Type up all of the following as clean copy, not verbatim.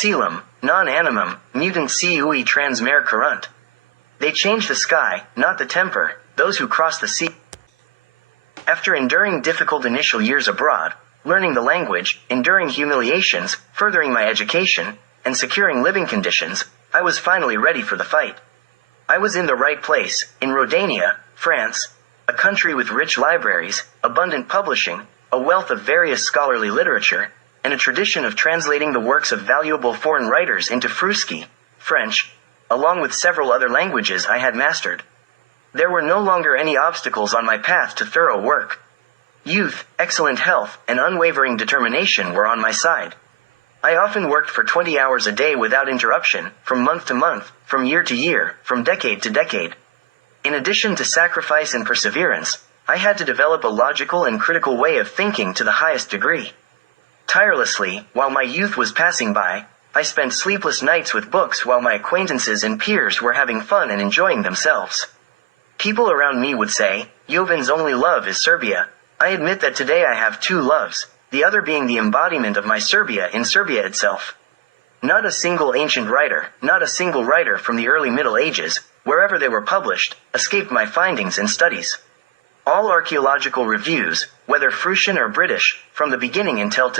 Coelum, non animum, mutant cui transmere currunt. They change the sky, not the temper, those who cross the sea. After enduring difficult initial years abroad, learning the language, enduring humiliations, furthering my education, and securing living conditions, I was finally ready for the fight. I was in the right place, in Rodania, France, a country with rich libraries, abundant publishing, a wealth of various scholarly literature, and a tradition of translating the works of valuable foreign writers into Fruski, French, along with several other languages I had mastered. There were no longer any obstacles on my path to thorough work. Youth, excellent health, and unwavering determination were on my side. I often worked for 20 hours a day without interruption, from month to month, from year to year, from decade to decade. In addition to sacrifice and perseverance, I had to develop a logical and critical way of thinking to the highest degree. Tirelessly, while my youth was passing by, I spent sleepless nights with books while my acquaintances and peers were having fun and enjoying themselves. People around me would say, Jovan's only love is Serbia. I admit that today I have two loves, the other being the embodiment of my Serbia in Serbia itself. Not a single ancient writer, not a single writer from the early Middle Ages, wherever they were published, escaped my findings and studies. All archaeological reviews, whether Freudian or British, from the beginning until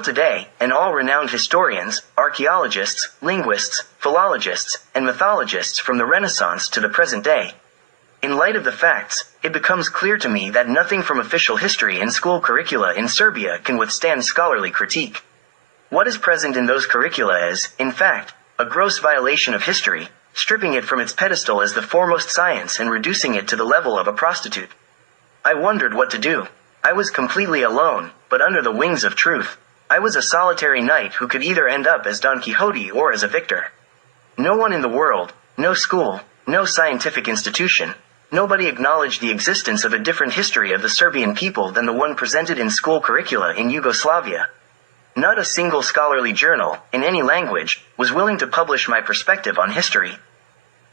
today, and all renowned historians, archaeologists, linguists, philologists, and mythologists from the Renaissance to the present day. In light of the facts, it becomes clear to me that nothing from official history and school curricula in Serbia can withstand scholarly critique. What is present in those curricula is, in fact, a gross violation of history, stripping it from its pedestal as the foremost science and reducing it to the level of a prostitute. I wondered what to do. I was completely alone, but under the wings of truth. I was a solitary knight who could either end up as Don Quixote or as a victor. No one in the world, no school, no scientific institution, nobody acknowledged the existence of a different history of the Serbian people than the one presented in school curricula in Yugoslavia. Not a single scholarly journal, in any language, was willing to publish my perspective on history.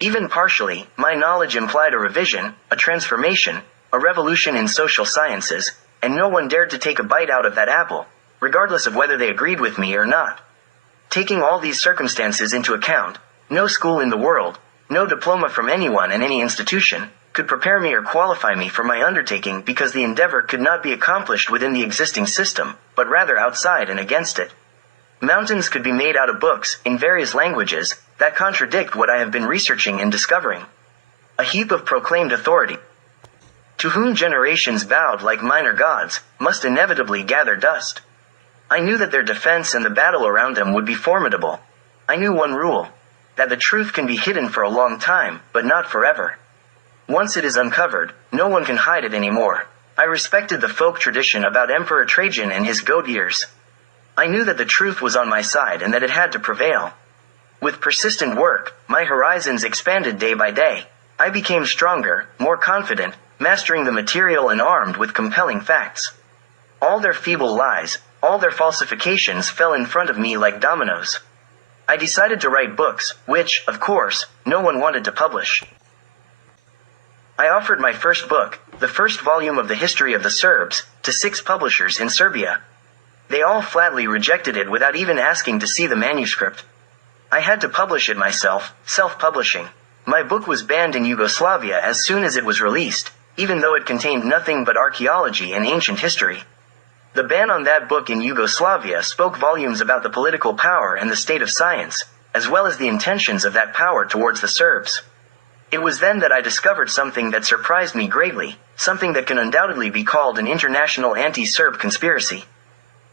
Even partially, my knowledge implied a revision, a transformation, a revolution in social sciences, and no one dared to take a bite out of that apple, regardless of whether they agreed with me or not. Taking all these circumstances into account, no school in the world, no diploma from anyone and any institution, could prepare me or qualify me for my undertaking because the endeavor could not be accomplished within the existing system, but rather outside and against it. Mountains could be made out of books, in various languages, that contradict what I have been researching and discovering. A heap of proclaimed authority, to whom generations bowed like minor gods, must inevitably gather dust. I knew that their defense and the battle around them would be formidable. I knew one rule, that the truth can be hidden for a long time, but not forever. Once it is uncovered, no one can hide it anymore. I respected the folk tradition about Emperor Trajan and his goat ears. I knew that the truth was on my side and that it had to prevail. With persistent work, my horizons expanded day by day. I became stronger, more confident, mastering the material and armed with compelling facts. All their feeble lies, all their falsifications fell in front of me like dominoes. I decided to write books, which, of course, no one wanted to publish. I offered my first book, the first volume of the history of the Serbs, to 6 publishers in Serbia. They all flatly rejected it without even asking to see the manuscript. I had to publish it myself, self-publishing. My book was banned in Yugoslavia as soon as it was released, even though it contained nothing but archaeology and ancient history. The ban on that book in Yugoslavia spoke volumes about the political power and the state of science, as well as the intentions of that power towards the Serbs. It was then that I discovered something that surprised me greatly, something that can undoubtedly be called an international anti-Serb conspiracy.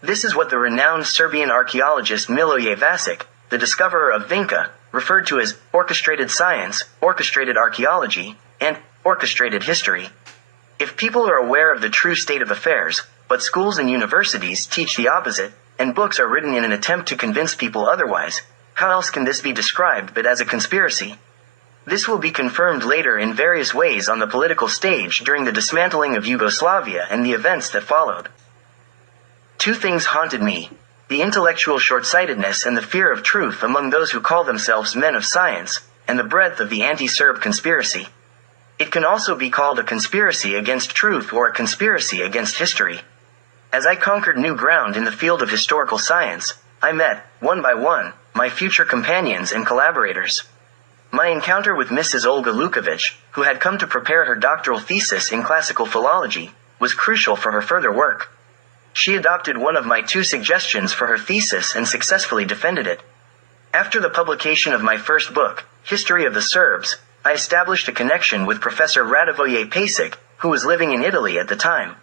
This is what the renowned Serbian archaeologist Miloje Vasic, the discoverer of Vinca, referred to as orchestrated science, orchestrated archaeology, and orchestrated history. If people are aware of the true state of affairs, but schools and universities teach the opposite, and books are written in an attempt to convince people otherwise, how else can this be described but as a conspiracy? This will be confirmed later in various ways on the political stage during the dismantling of Yugoslavia and the events that followed. 2 things haunted me: the intellectual short-sightedness and the fear of truth among those who call themselves men of science, and the breadth of the anti-Serb conspiracy. It can also be called a conspiracy against truth or a conspiracy against history. As I conquered new ground in the field of historical science, I met, one by one, my future companions and collaborators. My encounter with Mrs. Olga Lukovich, who had come to prepare her doctoral thesis in classical philology, was crucial for her further work. She adopted one of my 2 suggestions for her thesis and successfully defended it. After the publication of my first book, History of the Serbs, I established a connection with Professor Radivoje Pasic, who was living in Italy at the time.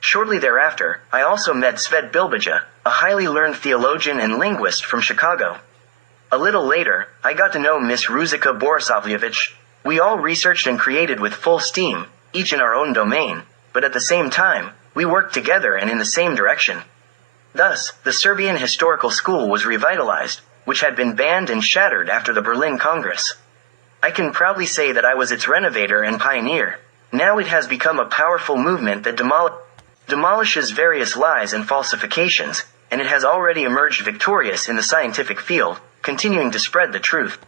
Shortly thereafter, I also met Svet Bilbija, a highly learned theologian and linguist from Chicago. A little later, I got to know Miss Ruzika Borisavljević. We all researched and created with full steam, each in our own domain, but at the same time, we worked together and in the same direction. Thus, the Serbian Historical School was revitalized, which had been banned and shattered after the Berlin Congress. I can proudly say that I was its renovator and pioneer. Now it has become a powerful movement that demolishes various lies and falsifications, and it has already emerged victorious in the scientific field, continuing to spread the truth.